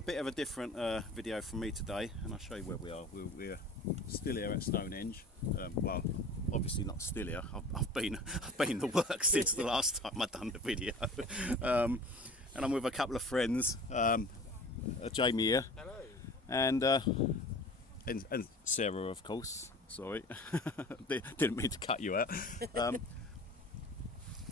a bit of a different video from me today, and I'll show you where we are. We're still here at Stonehenge. Well, obviously not still here. I've been to work since the last time I've done the video. And I'm with a couple of friends. Jamie here. Hello. And Sarah, of course. Sorry, didn't mean to cut you out.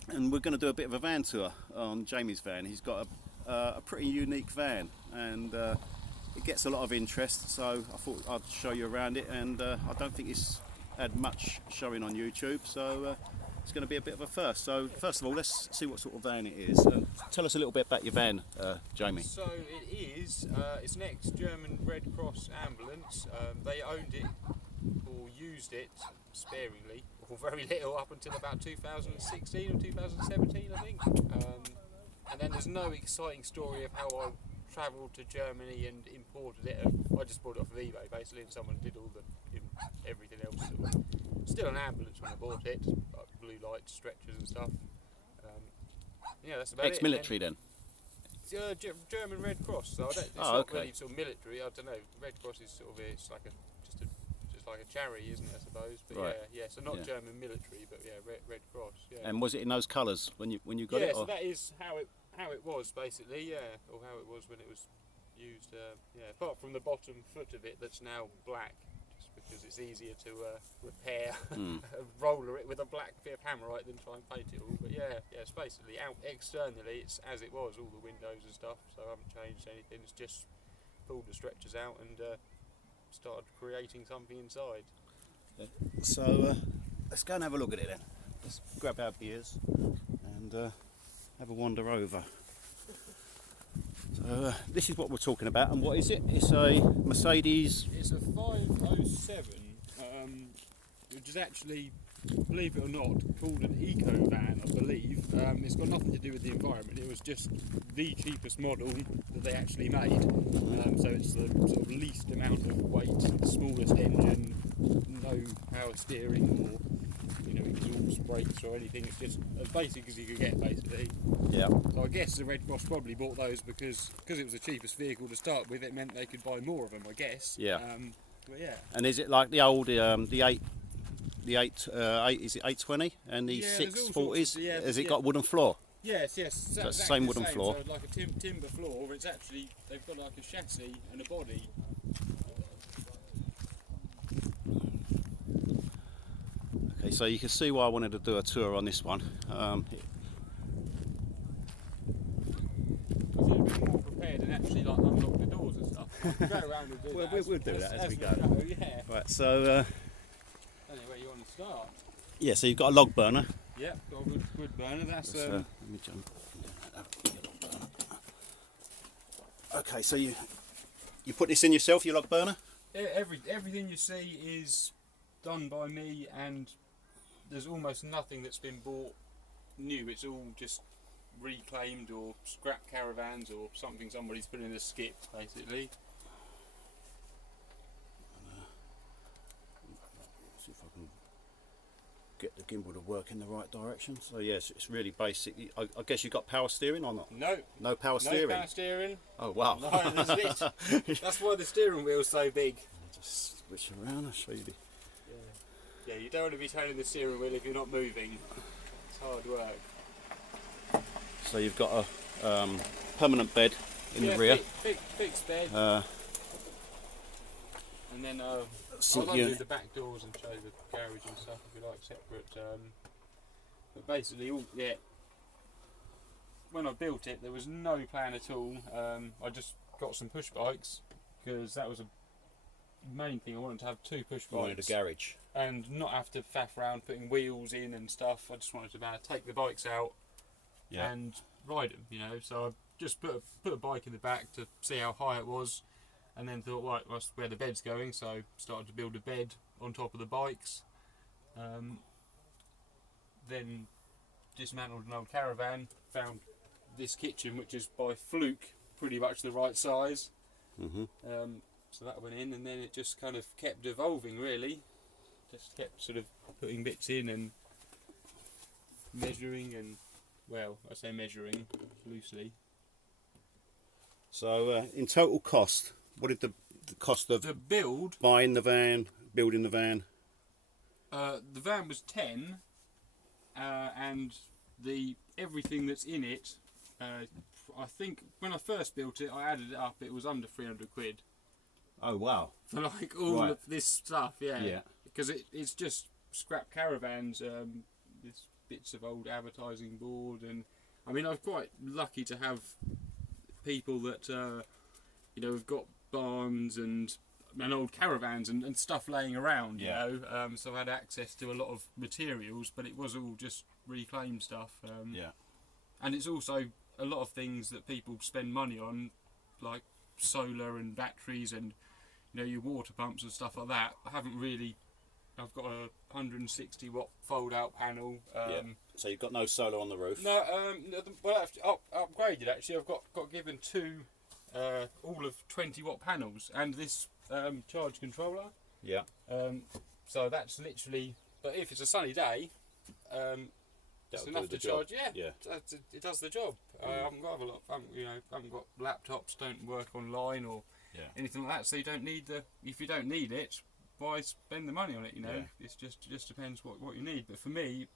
And we're going to do a bit of a van tour on Jamie's van. He's got a pretty unique van, and it gets a lot of interest, so I thought I'd show you around it. And I don't think it's had much showing on YouTube, so it's going to be a bit of a first. So first of all, let's see what sort of van it is. Tell us a little bit about your van, Jamie. So it is, it's an ex-German Red Cross ambulance. They owned it or used it sparingly, or very little, up until about 2016 or 2017, I think. And then there's no exciting story of how I travelled to Germany and imported it. I just bought it off of eBay basically, and someone did all the everything else. Still an ambulance when I bought it, like blue lights, stretchers and stuff. Yeah, that's about Ex-military then? It's German Red Cross, so I don't, it's not okay. really sort of military. I don't know. Red Cross is sort of it's like just like a charity, isn't it? I suppose. But right. yeah. So not German military, but yeah, Red Cross. Yeah. And was it in those colours when you got it? Yeah, so that is how it was basically, yeah, or how it was when it was used. Yeah, apart from the bottom foot of it that's now black, just because it's easier to repair, roller it with a black bit of hammerite than try and paint it all. But yeah, it's basically out externally, it's as it was, all the windows and stuff. So I haven't changed anything. It's just pulled the stretchers out and started creating something inside. Okay. So let's go and have a look at it then. Let's grab our beers and have a wander over. So this is what we're talking about, and what is it? It's a Mercedes. It's a 507, which is actually, believe it or not, called an eco van, I believe. It's got nothing to do with the environment. It was just the cheapest model that they actually made. So it's the sort of least amount of weight, smallest engine, no power steering or exhaust brakes or anything. It's just as basic as you could get, basically. Yeah. So I guess the Red Cross probably bought those because it was the cheapest vehicle to start with. It meant they could buy more of them, I guess. Yeah. But yeah. And is it like the old the eight is it 820 and the 640s? Yeah, Has it got wooden floor? Yes. So it's the same wooden floor. So like a timber floor. It's actually, they've got like a chassis and a body. Okay, so you can see why I wanted to do a tour on this one. I should have been more prepared and actually like unlock the doors and stuff. Go around and do that. We'll do that as we go. Yeah. Right, so Anyway, you want to start? yeah, so you've got a log burner. Yeah, got a wood burner. That's Let me jump. Okay, so you put this in yourself, your log burner? everything you see is done by me, and there's almost nothing that's been bought new. It's all just reclaimed or scrap caravans or something somebody's put in a skip, basically. See if I can get the gimbal to work in the right direction. So yes, it's really basic. I guess you've got power steering or not? No power steering? No power steering. Oh wow. No, that's why the steering wheel's so big. Just switch around, I'll show you the... Yeah, you don't want to be turning the steering wheel if you're not moving. It's hard work. So you've got a permanent bed in the rear. Fixed bed. And then I'll do the back doors and show the garage and stuff if you like, separate. But basically, when I built it, there was no plan at all. I just got some push bikes because that was a main thing. I wanted to have 2 push bikes. You wanted a garage. And not have to faff around putting wheels in and stuff. I just wanted to take the bikes out and ride them, So I just put a bike in the back to see how high it was, and then thought, right, that's where the bed's going. So started to build a bed on top of the bikes. Then dismantled an old caravan, found this kitchen, which is by fluke pretty much the right size. So that went in, and then it just kind of kept evolving, really. Just kept sort of putting bits in and measuring, and well, I say measuring loosely. So in total cost, what did the cost of The build, buying the van, building the van? the van was 10, and everything that's in it, I think when I first built it, I added it up, it was under 300 quid. Oh wow! For like all of this stuff, Yeah. Because it's just scrap caravans, there's bits of old advertising board, and I mean I'm quite lucky to have people that have got barns and old caravans and stuff laying around, so I had access to a lot of materials, but it was all just reclaimed stuff. And it's also a lot of things that people spend money on, like solar and batteries and your water pumps and stuff like that. I've got a 160 watt fold out panel. So you've got no solar on the roof? No, well, I've upgraded actually. I've got given two all of 20 watt panels and this charge controller. Yeah. So that's literally. But if it's a sunny day, it's enough to charge. Yeah. It does the job. I haven't got haven't got laptops, don't work online or anything like that. So you don't need if you don't need it, why spend the money on it? It's just depends what you need. But for me,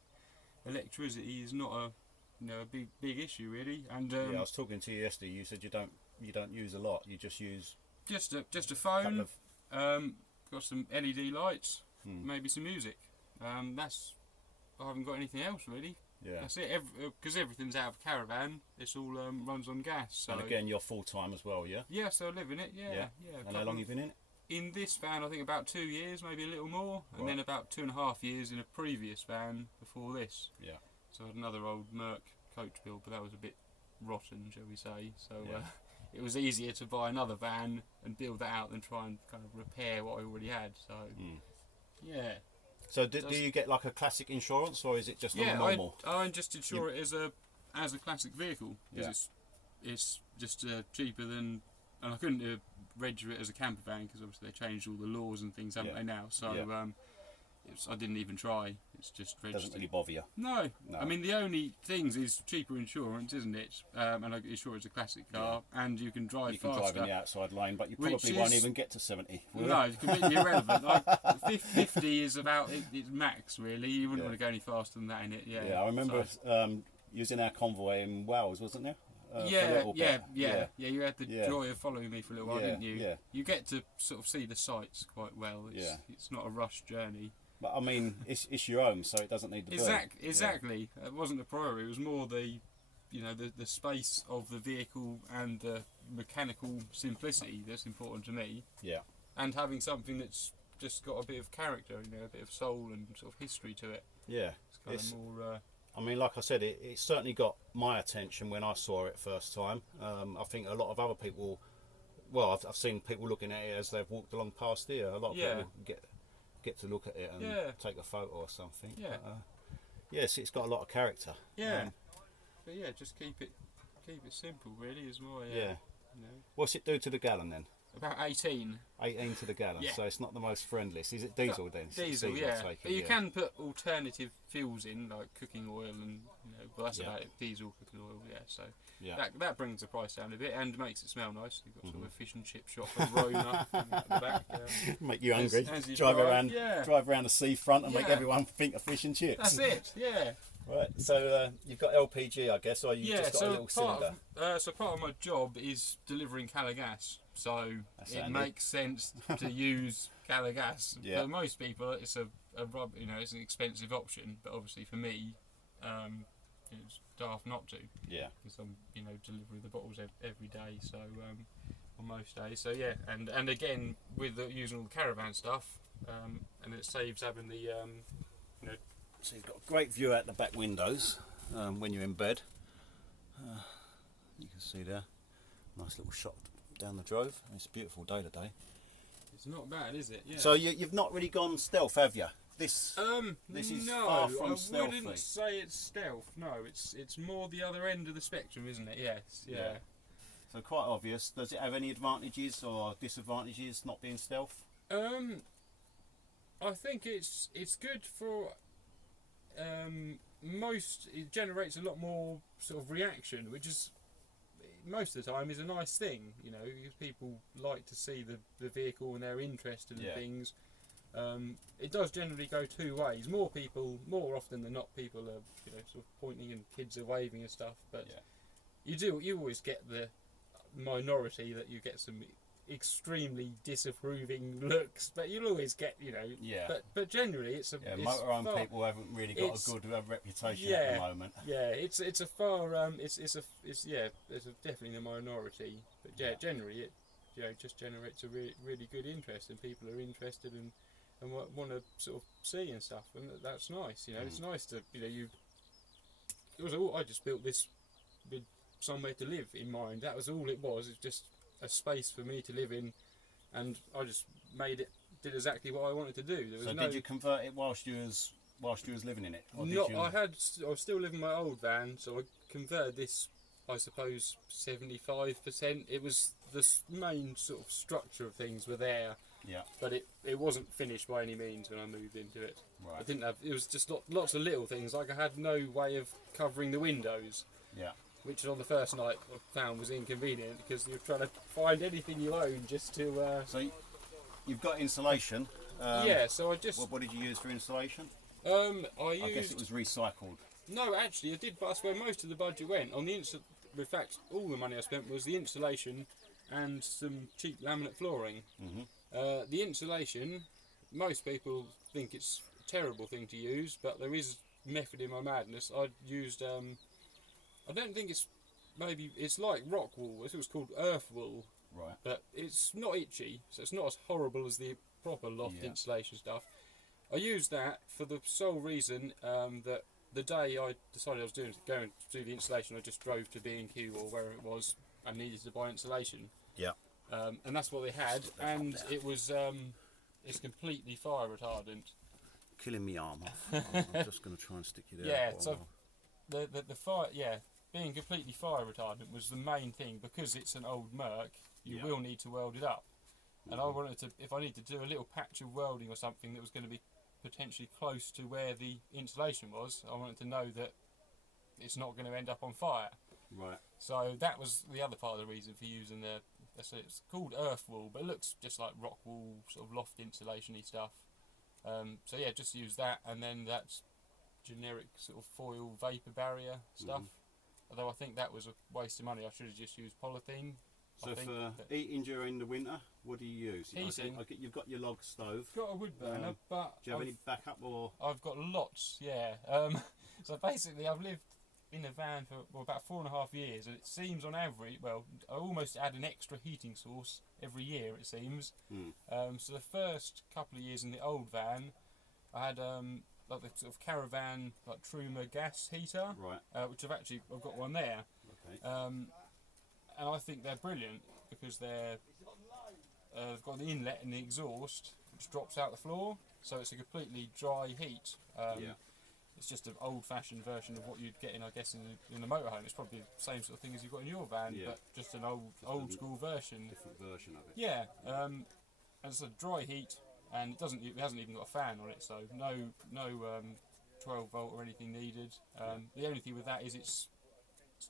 electricity is not a big issue really. And I was talking to you yesterday. You said you don't use a lot. You just use just a phone. Got some LED lights, maybe some music. I haven't got anything else really. Yeah. That's it. Because everything's out of caravan. It's all runs on gas. So. And again, you're full time as well, yeah. Yeah, so I live in it. Yeah. And how long have you been in it? In this van, I think about 2 years, maybe a little more, and then about 2.5 years in a previous van before this. Yeah. So I had another old Merc coach build, but that was a bit rotten, shall we say. So it was easier to buy another van and build that out than try and kind of repair what I already had. So yeah. So do you get like a classic insurance, or is it just a normal? I just insure it as a classic vehicle because it's just cheaper than, and I couldn't register it as a camper van because obviously they changed all the laws and things, haven't they now? So I didn't even try. It's just registered. Doesn't really bother you. No. I mean the only things is cheaper insurance, isn't it? And I insure it's a classic car, and you can drive faster. You can drive in the outside lane, but you probably won't even get to 70. No, it's completely irrelevant. 50 is about it's max really. You wouldn't want to go any faster than that in it. Yeah. Yeah, I remember using our convoy in Wales, wasn't there? Yeah. You had the joy of following me for a little while, didn't you? Yeah. You get to sort of see the sights quite well. It's not a rush journey. But I mean, it's your own, so it doesn't need the burn. Exactly. It wasn't a priority. It was more the space of the vehicle and the mechanical simplicity that's important to me. Yeah. And having something that's just got a bit of character, a bit of soul and sort of history to it. Yeah. It's kind of more. I mean, like I said, it certainly got my attention when I saw it first time. I think a lot of other people, well, I've seen people looking at it as they've walked along past here. A lot of people get to look at it and take a photo or something. Yeah. But, yes, it's got a lot of character. Yeah. But just keep it simple, really, is more. Yeah. What's it do to the gallon then? About 18. 18 to the gallon, so it's not the most friendliest. Is it diesel then? Diesel, but you can put alternative fuels in, like cooking oil and, well that's about it, diesel, cooking oil, so that brings the price down a bit and makes it smell nice. You've got sort of a fish and chip shop aroma at the back. Make you hungry. As you drive around the seafront and make everyone think of fish and chips. That's it, Right, so you've got LPG, I guess, or you just got a little cylinder? So part of my job is delivering Calagas, so it makes sense to use Calagas. For most people, it's it's an expensive option, but obviously for me, it's daft not to. Yeah. Because I'm delivering the bottles every day, so on most days. So and again with using all the caravan stuff, and it saves having the So you've got a great view out the back windows when you're in bed. You can see there, nice little shot down the drove. It's a beautiful day today. It's not bad, is it? Yeah. So you've not really gone stealth, have you? This is far from stealthy. I wouldn't say it's stealth. No, it's more the other end of the spectrum, isn't it? Yes. Yeah. So quite obvious. Does it have any advantages or disadvantages not being stealth? I think it's good for. It generates a lot more sort of reaction, which is most of the time is a nice thing, you know, because people like to see the vehicle and they're interested in things. It does generally go two ways. More often than not, people are, you know, sort of pointing and kids are waving and stuff. But you always get the minority that you get some extremely disapproving looks, but you'll always get, you know. Yeah. But generally, it's motorhome people haven't really got a good reputation at the moment. Yeah, it's a far it's definitely the minority, but generally it, you know, just generates a really good interest, and people are interested and want to sort of see and stuff, and that's nice. You know, it's nice to, you know, I just built this with somewhere to live in mind. That was all it was. It's just a space for me to live in, and I just did exactly what I wanted to do. Did you convert it whilst you was living in it? Or I was still living in my old van, so I converted this, I suppose, 75%. It was the main sort of structure of things were there. Yeah. But it wasn't finished by any means when I moved into it. Right. I didn't have. It was just lots of little things. Like I had no way of covering the windows. Yeah. Which on the first night I found was inconvenient, because you're trying to find anything you own just to. So you've got insulation. So I just. What did you use for insulation? I guess it was recycled. No, actually, I did. But that's where most of the budget went. On the in fact, all the money I spent was the insulation and some cheap laminate flooring. Mm-hmm. The insulation, most people think it's a terrible thing to use, but there is method in my madness. I used, I don't think it's like rock wool. It was called earth wool. Right. But it's not itchy, so it's not as horrible as the proper loft insulation stuff. I used that for the sole reason that the day I decided I was going to do the insulation, I just drove to B&Q or wherever it was and needed to buy insulation. Yeah. And that's what they had, and it was it's completely fire retardant. Killing me arm off. I'm just going to try and stick you there. Yeah, so the fire, being completely fire retardant was the main thing, because it's an old Merc. You will need to weld it up, and I wanted to, if I need to do a little patch of welding or something that was going to be potentially close to where the insulation was, I wanted to know that it's not going to end up on fire. Right. So that was the other part of the reason for using so it's called earth wool, but it looks just like rock wool, sort of loft insulation-y stuff. So yeah, just use that, and then that's generic sort of foil vapor barrier stuff. Although I think that was a waste of money. I should have just used polythene. So for eating during the winter, what do you use? Heating. You've got your log stove. I've got a wood burner, but do you have any backup or? I've got lots. Yeah. So basically, I've lived in a van for about 4.5 years, and it seems on average, well, I almost add an extra heating source every year, it seems. So the first couple of years in the old van, I had like the sort of caravan, like Truma gas heater, right. Which I've got one there. Okay. And I think they're brilliant, because they've got the inlet and the exhaust, which drops out the floor, so it's a completely dry heat. It's just an old-fashioned version of what you'd get in, I guess, in the motorhome. It's probably the same sort of thing as you've got in your van, but just an old-school version. Different version of it. Yeah, and it's a dry heat, and it hasn't even got a fan on it, so no 12 volt or anything needed. The only thing with that is it's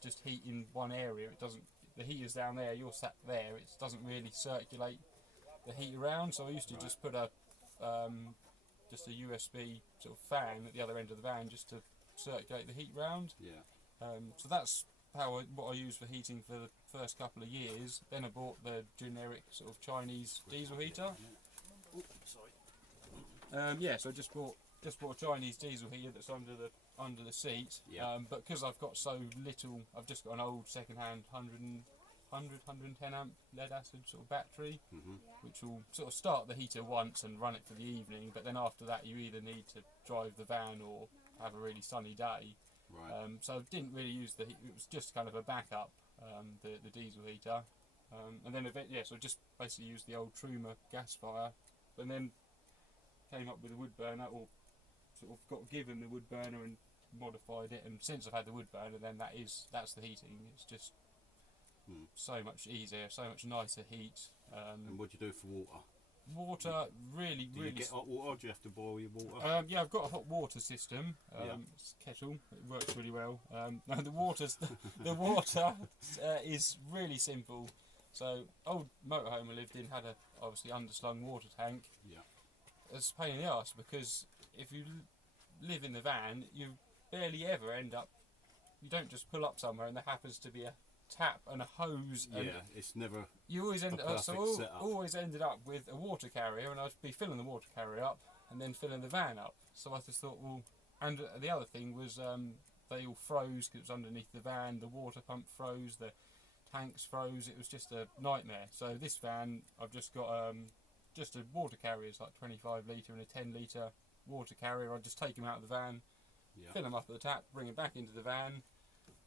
just heat in one area. It doesn't. The heater's down there. You're sat there. It doesn't really circulate the heat around. So I used to just put just a USB sort of fan at the other end of the van, just to circulate the heat round. Yeah. So that's what I used for heating for the first couple of years. Then I bought the generic sort of Chinese diesel heater. Oh, sorry. So I just bought a Chinese diesel heater that's under the seat. Yeah. But because I've got so little, I've just got an old second-hand 110 amp lead acid sort of battery, which will sort of start the heater once and run it for the evening, but then after that you either need to drive the van or have a really sunny day. Right. So I didn't really use it was just kind of a backup, the diesel heater. And then so I just basically used the old Truma gas fire, and then came up with a wood burner, or sort of got given the wood burner and modified it, and since I've had the wood burner, then that's the heating. It's just so much easier, so much nicer heat. And what do you do for water? Water, really, Do you really. get hot water, or do you have to boil your water? Yeah, I've got a hot water system. Yeah. It's a kettle. It works really well. No, the water is really simple. So, old motorhome I lived in had a obviously underslung water tank. Yeah. It's a pain in the arse because if you live in the van, you barely ever end up. You don't just pull up somewhere and there happens to be a tap and a hose. And Yeah, it's never. you always end the up. perfect So setup. always ended up with a water carrier, and I'd be filling the water carrier up and then filling the van up. So I just thought, well, and the other thing was they all froze because it was underneath the van. The water pump froze. The tanks froze. It was just a nightmare. So this van, I've just got just a water carrier. It's like 25 litre and a 10 litre water carrier. I just take them out of the van, Yeah. fill them up at the tap, bring them back into the van,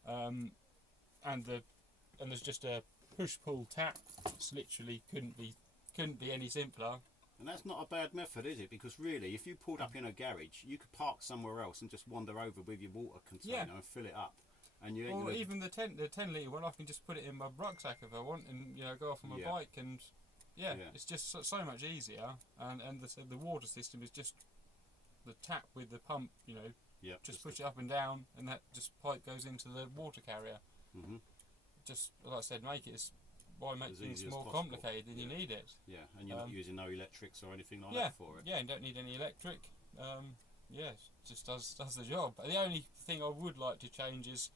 and there's just a push-pull tap. It's literally couldn't be any simpler. And that's not a bad method, is it? Because really, if you pulled up in a garage, you could park somewhere else and just wander over with your water container and fill it up. And you ain't Or gonna... even the 10 litre one, I can just put it in my rucksack if I want, and go off on my bike, and it's just so much easier. And the water system is just the tap with the pump, just push it up and down, and that just pipe goes into the water carrier. Mm-hmm. Just like I said, make it why make As things easy as more possible. complicated than you need it. Yeah, and you're not using no electrics or anything like Yeah, that for it. yeah, and don't need any electric. It just does the job. But the only thing I would like to change is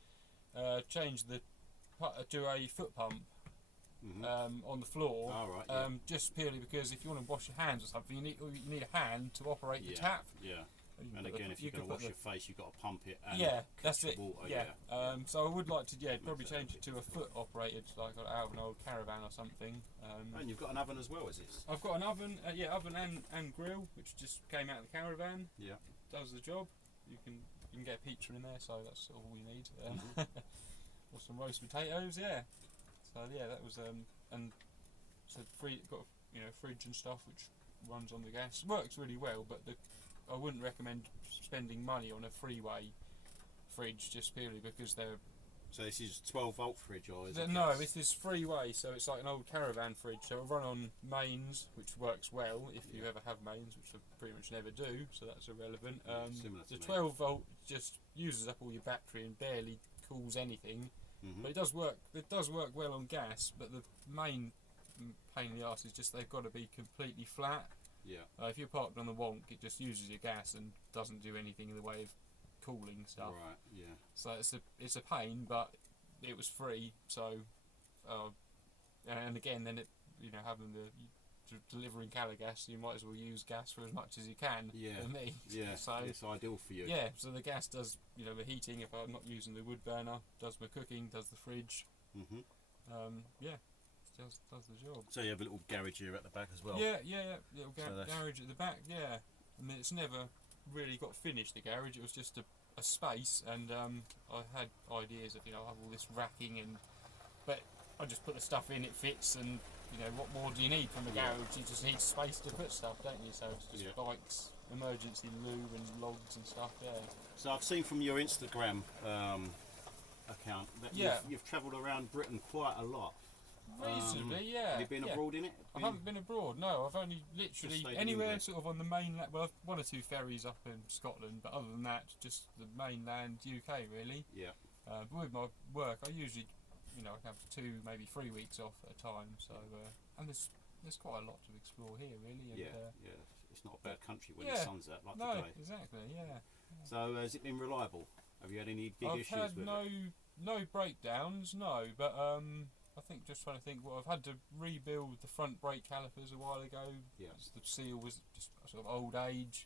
change to a foot pump on the floor. All right, yeah. Just purely because if you want to wash your hands or something, you need a hand to operate the tap. Yeah. You And can again, put if you're going to wash your face, you've got to pump it and that's catch it. water. Yeah. So I would like to probably change it to a foot operated, like out of an old caravan or something. And you've got an oven as well, is this? I've got an oven, oven and grill, which just came out of the caravan. Yeah. Does the job. You can get a pizza in there, so that's all we need. Or some roast potatoes, yeah. So that was and so got fridge and stuff which runs on the gas. Works really well, but I wouldn't recommend spending money on a freeway fridge just purely because they're. So this is 12-volt fridge, or is it? No, this is freeway, so it's like an old caravan fridge. So it'll run on mains, which works well if you ever have mains, which I pretty much never do. So that's irrelevant. Similar to the me. 12-volt just uses up all your battery and barely cools anything. Mm-hmm. But it does work. It does work well on gas. But the main pain in the arse is just they've got to be completely flat. Yeah. If you're parked on the wonk, it just uses your gas and doesn't do anything in the way of cooling stuff. Right. Yeah. So it's a pain, but it was free. So, and again, then having delivering Calagas, you might as well use gas for as much as you can. Yeah. For me. Yeah. So it's ideal for you. yeah. So the gas does the heating if I'm not using the wood burner, does my cooking, does the fridge. Mm-hmm. Does the job. So you have a little garage here at the back as well. Yeah. Little So garage at the back. Yeah. I mean, it's never really got finished. The garage. It was just a space, and I had ideas of I have all this racking but I just put the stuff in. It fits, and what more do you need from a garage? You just need space to put stuff, don't you? So it's just bikes, emergency loo, and logs and stuff. Yeah. So I've seen from your Instagram account that you've travelled around Britain quite a lot. Reasonably, yeah. Have you been abroad in it? I haven't been abroad, no. I've only literally stayed in anywhere England. sort of on the mainland. Well, I've one or two ferries up in Scotland, but other than that, just the mainland UK really. Yeah. But with my work, I usually, I have 2, maybe 3 weeks off at a time. So, and there's quite a lot to explore here, really. And, yeah. It's not a bad country when yeah, the sun's out like no, today. exactly, yeah. So has it been reliable? Have you had any big I've issues had with no breakdowns, no. But I think just trying to think. Well, I've had to rebuild the front brake calipers a while ago. Yeah. The seal was just sort of old age.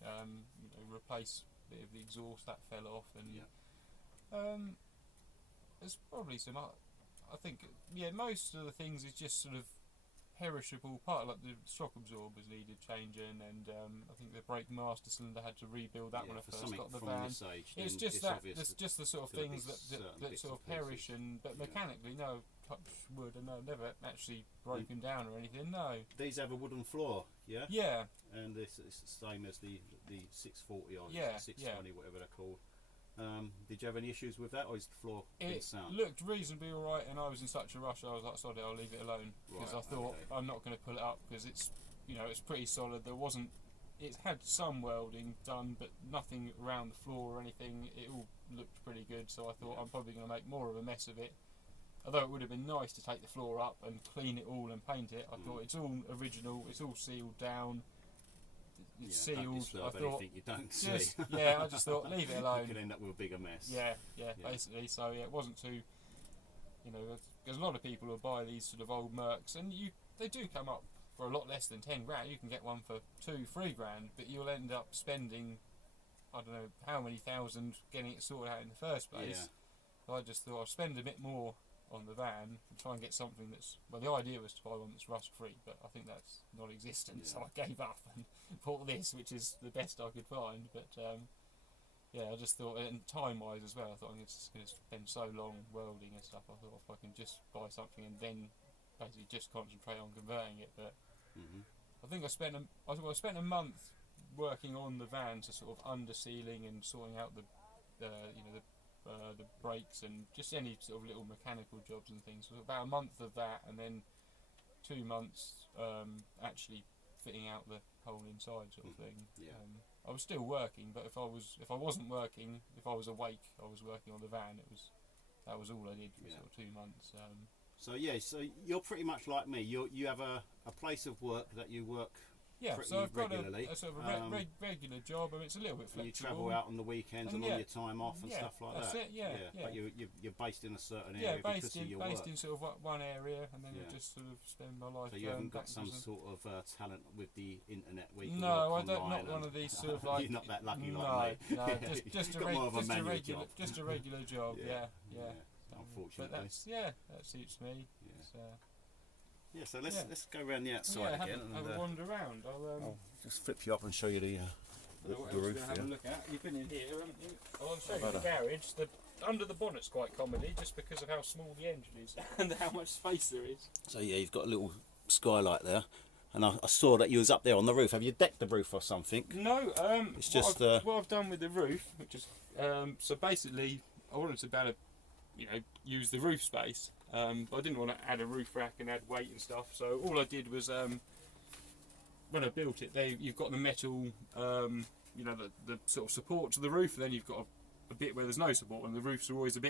Replace a bit of the exhaust that fell off, and there's probably some. I think most of the things is just sort of perishable part, like the shock absorbers needed changing, and I think the brake master cylinder had to rebuild that when I first got the van. It's just it's just the sort of things that sort of perish, but mechanically, no, touch wood, and I've never actually broken down or anything. No. These have a wooden floor, yeah. Yeah. And it's the same as the 640 or 620, whatever they're called. Did you have any issues with that, or is the floor been sound? It looked reasonably alright, and I was in such a rush, I was like, sorry, I'll leave it alone. Because I thought, I'm not going to pull it up, because it's you know, it's pretty solid. There wasn't. It had some welding done, but nothing around the floor or anything. It all looked pretty good, so I thought I'm probably going to make more of a mess of it. Although it would have been nice to take the floor up and clean it all and paint it, I thought it's all original. It's all sealed down. It's sealed. Don't disturb I thought anything you don't see. I just thought leave it alone. You could end up with a bigger mess. Yeah, basically. So yeah, it wasn't too. You know, there's a lot of people who buy these sort of old Mercs, and they do come up for a lot less than 10 grand. You can get one for 2-3 grand, but you'll end up spending, I don't know how many thousand getting it sorted out in the first place. So I just thought I'll spend a bit more on the van and try and get something that's, well, the idea was to buy one that's rust free, but I think that's non-existent, so I gave up and bought this, which is the best I could find. But I just thought, and time wise as well, I thought I'm just going to spend so long welding and stuff. I thought if I can just buy something and then basically just concentrate on converting it. But I think I spent a month working on the van to sort of under sealing and sorting out the brakes and just any sort of little mechanical jobs and things. So about a month of that, and then 2 months actually fitting out the whole inside sort of thing. I was still working, but if I wasn't working, if I was awake, I was working on the van. That was all I did for sort of 2 months. So you're pretty much like me. You have a place of work that you work so I've got regularly. a sort of a regular job. I mean, it's a little bit flexible. You travel out on the weekends and on your time off and stuff like that's that. But you're based in a certain area because of your work. Based in sort of one area, and then you just sort of spend my life. So you haven't got some sort of talent with the internet where you can No, work I don't. online. Not one of these sort of like. You're not that lucky like me. No, just a regular job. Yeah. Unfortunately. But that suits me. So let's go around the outside again. Have a wander around. I'll just flip you up and show you the roof. Have a look at. You've been in here, haven't you? I'll show you the garage. Under the bonnet's quite comedy, just because of how small the engine is and how much space there is. So you've got a little skylight there, and I saw that you was up there on the roof. Have you decked the roof or something? No. It's just what I've done with the roof, which is so basically I wanted to be able to, use the roof space. But I didn't want to add a roof rack and add weight and stuff, so all I did was when I built it, you've got the metal, the sort of support to the roof, and then you've got a bit where there's no support, and the roofs are always a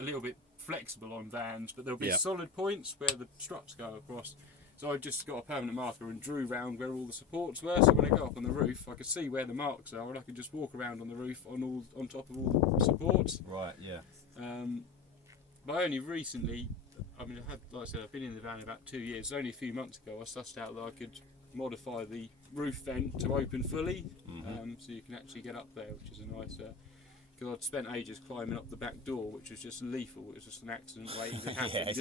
little bit flexible on vans, but there'll be solid points where the struts go across. So I just got a permanent marker and drew round where all the supports were, so when I go up on the roof I could see where the marks are, and I could just walk around on the roof on top of all the supports. Right, yeah. But only recently, like I said, I've been in the van about 2 years. So only a few months ago I sussed out that I could modify the roof vent to open fully, so you can actually get up there, which is a nice. Because I'd spent ages climbing up the back door, which was just lethal. It was just an accident waiting to happen.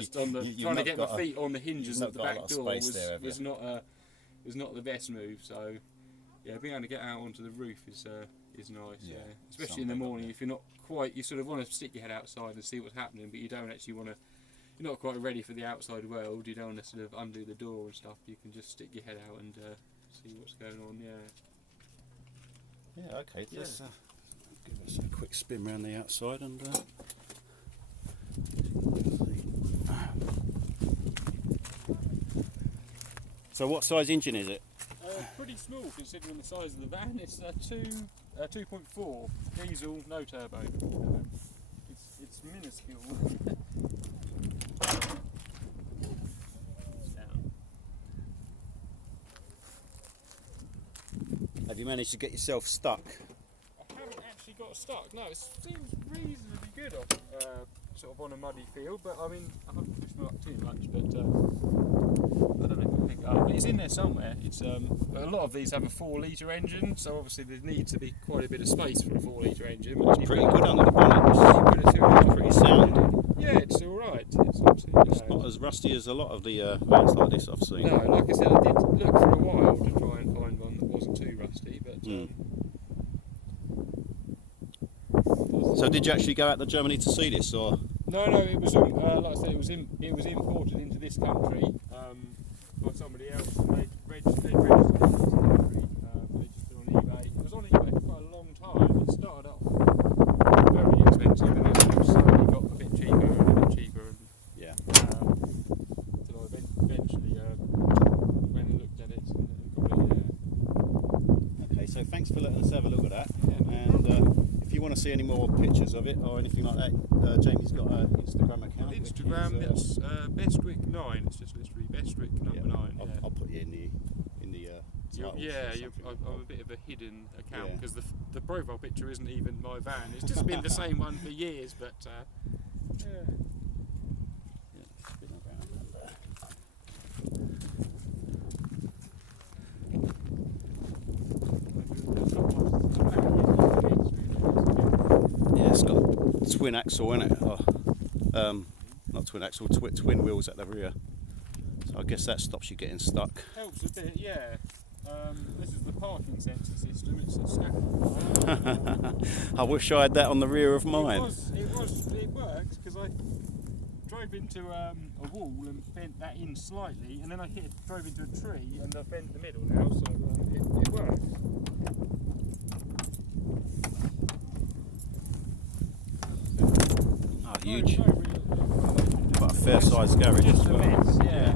Trying to get my feet on the hinges of the back door was not the best move. So being able to get out onto the roof is nice. Especially in the morning, if you're not quite, you sort of want to stick your head outside and see what's happening, but you don't actually want to. You're not quite ready for the outside world. You don't want to sort of undo the door and stuff. You can just stick your head out and see what's going on. Okay. Let's give us a quick spin around the outside and. So what size engine is it? Pretty small considering the size of the van. It's a 2.4 diesel, no turbo. It's minuscule. Have you managed to get yourself stuck? I haven't actually got stuck. No, it seems reasonably good sort of on a muddy field, but I mean I haven't pushed my luck too much. But I don't know if I can pick it up. But it's in there somewhere. It's but a lot of these have a 4-litre engine, so obviously there needs to be quite a bit of space for a 4-litre engine. It's pretty good under the bonnet. It's pretty sound. Yeah, it's all right. It's not as rusty as a lot of the vans like this I've seen. No, like I said, I did look for a while to try and find one that wasn't too rusty, but. So did you actually go out to Germany to see this, or? No, it was like I said, it was imported into this country by somebody else. And they registered it in this country. Registered on eBay. It was on eBay for quite a long time. It started off very expensive, and then it slowly got a bit cheaper and a bit cheaper. And, until I eventually went and looked at it. let's have a look at that. And if you want to see any more pictures of it or anything like that, Jamie's got an Instagram account. Instagram, it's Bestwick9. It's just literally Bestwick number 9. I'll put you in the titles I'm a bit of a hidden account because the profile picture isn't even my van. It's just been the same one for years, but spin around there. Yeah, it's got twin axle in it. Not twin axle, twin wheels at the rear. So I guess that stops you getting stuck. helps a bit, yeah. This is the parking sensor system. It's a snap. I wish I had that on the rear of mine. It works because I drove into a wall and bent that in slightly, and then I drove into a tree and I've bent the middle now, so it works. Oh, huge. Quite a fair sized garage Just as a well. mess, yeah.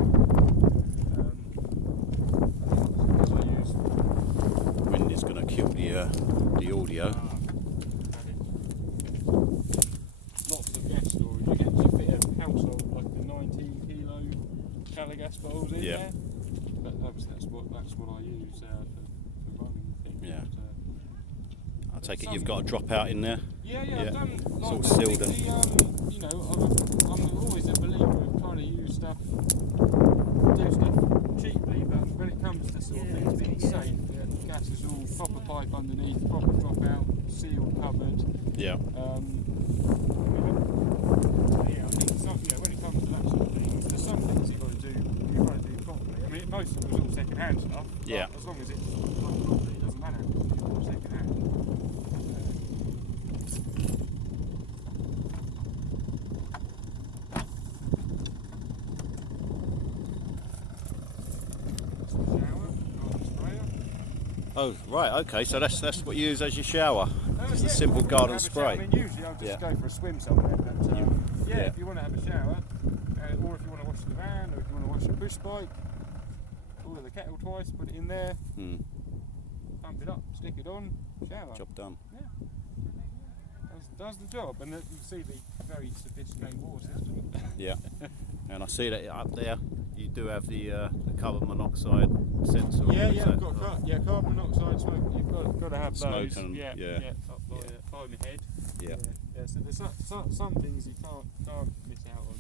Wind is going to kill the audio. Lots of gas storage. You can actually fit a household like the 19 kilo caligas gas bottles in there. But that's what I use for running things. Yeah. But, I take it you've got a drop out in there. Yeah. I've done It's all sealed and. I'm always a believer of trying to do stuff cheaply, but when it comes to sort of things being safe, the gas is all proper pipe underneath, proper drop out, sealed, covered. Yeah. I think when it comes to that sort of thing, there's some things you've got to do properly. I mean, most of it was all second-hand stuff. Yeah. As long as it's done properly, it doesn't matter. It's all second-hand. Oh, right, okay, so that's what you use as your shower. Just a simple garden spray. I mean, usually I'll just go for a swim somewhere, but if you want to have a shower, or if you want to wash the van, or if you want to wash a push bike, order the kettle twice, put it in there, pump it up, stick it on, shower. Job done. Yeah. Does the job, and you can see the very sophisticated water system. Yeah. And I see that up there you do have the carbon monoxide sensor. I've got carbon monoxide smoke. You've got to have Smoke those. and, up by my head. Yeah. So there's some things you can't miss out on.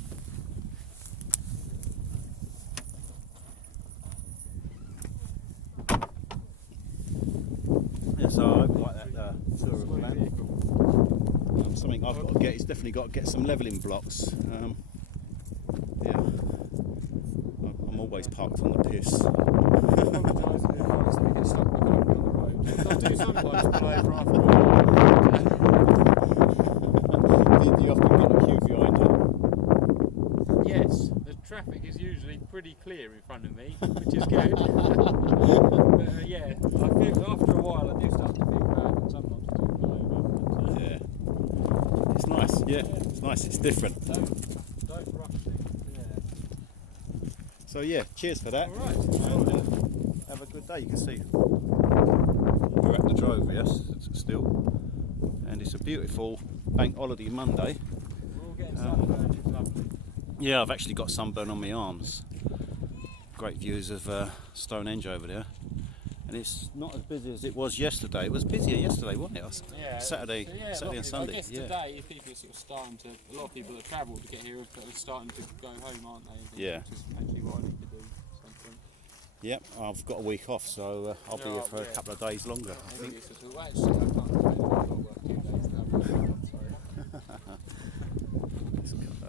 Yeah, so I like that tour of the van. Something I've got to get is definitely got to get some levelling blocks. I'm always parked on the piss. I apologise if we get stuck on the road. I do sometimes pull over after a while. Do you often get a queue behind you? Yes, the traffic is usually pretty clear in front of me, which is good. But I feel after a while I do start to feel bad, and sometimes I do pull over. But, it's nice. Yeah, it's nice. It's different. Don't rush things. So cheers for that. All right. And, have a good day. You can see we're at the Drove, yes, still, and it's a beautiful bank holiday Monday. We're all getting sunburned. It's lovely. Yeah, I've actually got sunburn on my arms. Great views of Stonehenge over there, and it's not as busy as it was yesterday. It was busier yesterday, wasn't it? Saturday and Sunday. I guess today people are sort of starting to. A lot of people that travel to get here are starting to go home, aren't they? Yeah. Which is actually what I need to do. Something. Yep, I've got a week off, so I'll be here for a couple of days longer. I think. Actually, I can't do it. I've got to work 2 days. Sorry. Let's go.